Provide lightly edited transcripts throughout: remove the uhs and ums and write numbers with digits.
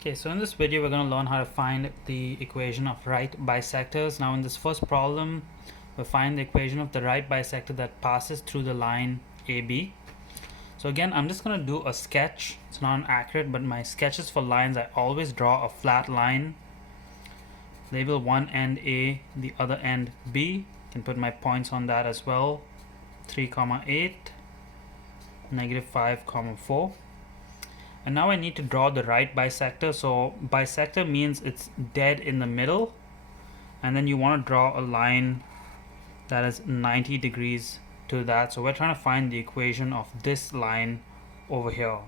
Okay, so in this video we're going to learn how to find the equation of right bisectors. Now in this first problem we'll find the equation of the right bisector that passes through the line AB. So again, I'm just going to do a sketch. It's not accurate, but my sketches for lines, I always draw a flat line, label one end A, the other end B. Can put my points on that as well. 3, 8, negative 5, 4. And now I need to draw the right bisector. So bisector means it's dead in the middle, and then you want to draw a line that is 90 degrees to that. So we're trying to find the equation of this line over here.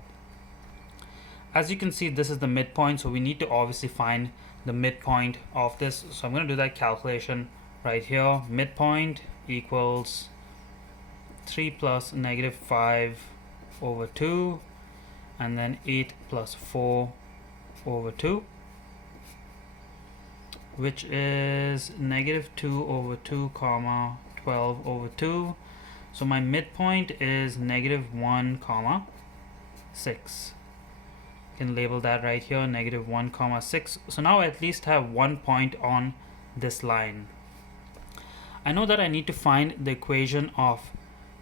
As you can see, this is the midpoint, so we need to obviously find the midpoint of this. So I'm going to do that calculation right here. Midpoint equals 3 plus negative 5 over 2, and then 8 plus 4 over 2, which is negative 2 over 2 comma 12 over 2. So my midpoint is negative 1 comma 6. Can label that right here, negative 1 comma 6. So now I at least have 1 point on this line. I know that I need to find the equation of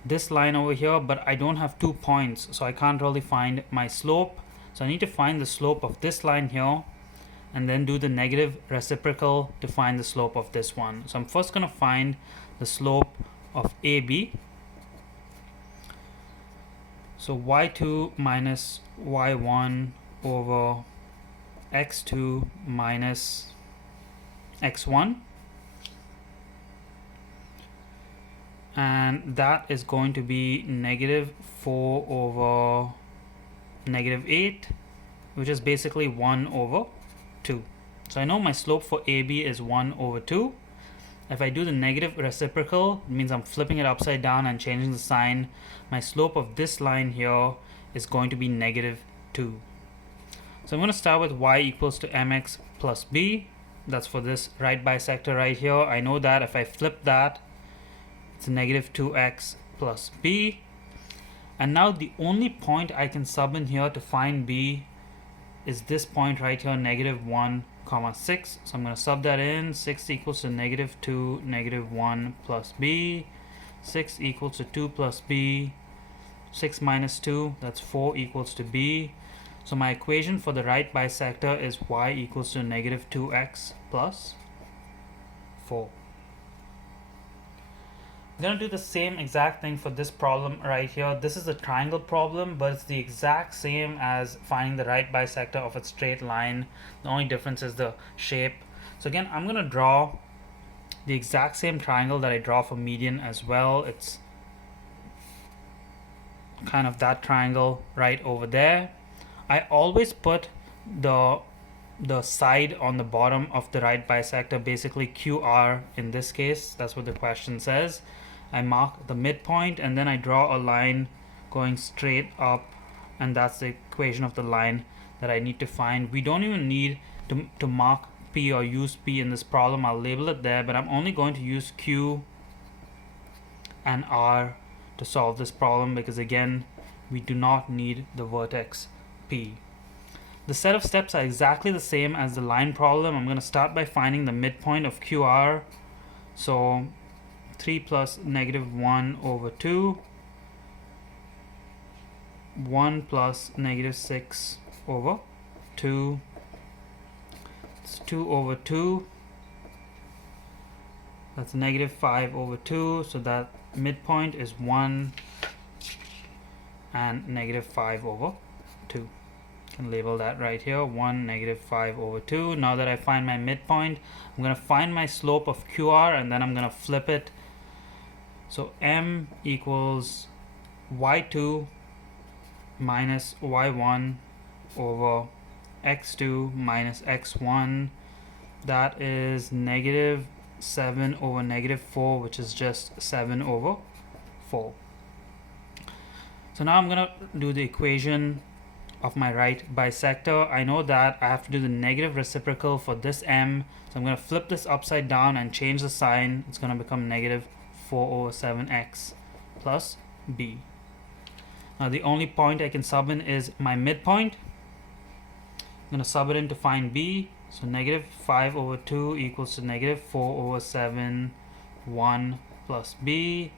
this line over here, but I don't have 2 points, so I can't really find my slope. So I need to find the slope of this line here and then do the negative reciprocal to find the slope of this one. So I'm first going to find the slope of AB. So y2 minus y1 over x2 minus x1, and that is going to be negative 4 over negative 8, which is basically 1 over 2. So I know my slope for AB is 1 over 2. If I do the negative reciprocal, it means I'm flipping it upside down and changing the sign. My slope of this line here is going to be negative 2. So I'm going to start with y equals to mx plus b. That's for this right bisector right here. I know that if I flip that, it's negative 2x plus b. And now the only point I can sub in here to find b is this point right here, negative 1 comma 6. So I'm going to sub that in. 6 equals to negative 2 negative 1 plus b. 6 equals to 2 plus b. 6 minus 2, that's 4, equals to b. So my equation for the right bisector is y equals to negative 2x plus 4. I'm going to do the same exact thing for this problem right here. This is a triangle problem, but it's the exact same as finding the right bisector of a straight line. The only difference is the shape. So again, I'm going to draw the exact same triangle that I draw for median as well. It's kind of that triangle right over there. I always put the side on the bottom of the right bisector, basically QR in this case. That's what the question says. I mark the midpoint and then I draw a line going straight up, and that's the equation of the line that I need to find. We don't even need to mark P or use P in this problem. I'll label it there, but I'm only going to use Q and R to solve this problem because again, we do not need the vertex P. The set of steps are exactly the same as the line problem. I'm going to start by finding the midpoint of QR. So 3 plus negative 1 over 2, 1 plus negative 6 over 2, it's 2 over 2, that's negative 5 over 2, so that midpoint is 1 and negative 5 over 2. Can label that right here, 1 negative 5 over 2. Now that I find my midpoint, I'm going to find my slope of QR and then I'm going to flip it. So m equals y2 minus y1 over x2 minus x1. That is negative 7 over negative 4, which is just 7 over 4. So now I'm going to do the equation of my right bisector. I know that I have to do the negative reciprocal for this m, so I'm going to flip this upside down and change the sign. It's going to become negative 4 over 7x plus b. Now the only point I can sub in is my midpoint. going to sub it in to find b. So negative 5 over 2 equals to negative 4 over 7 1 plus b.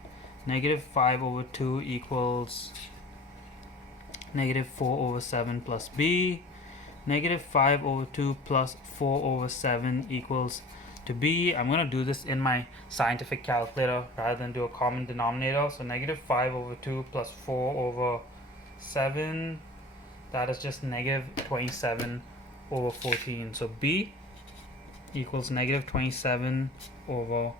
Negative 5 over 2 equals negative 4 over 7 plus b. Negative 5 over 2 plus 4 over 7 equals to b. I'm going to do this in my scientific calculator rather than do a common denominator. So negative 5 over 2 plus 4 over 7, that is just negative 27 over 14. So b equals negative 27 over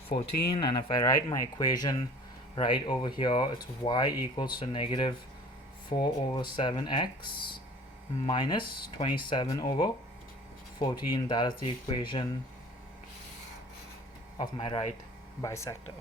14. And if I write my equation right over here, it's y equals to negative 4 over 7x minus 27 over 14. That is the equation of my right bisector.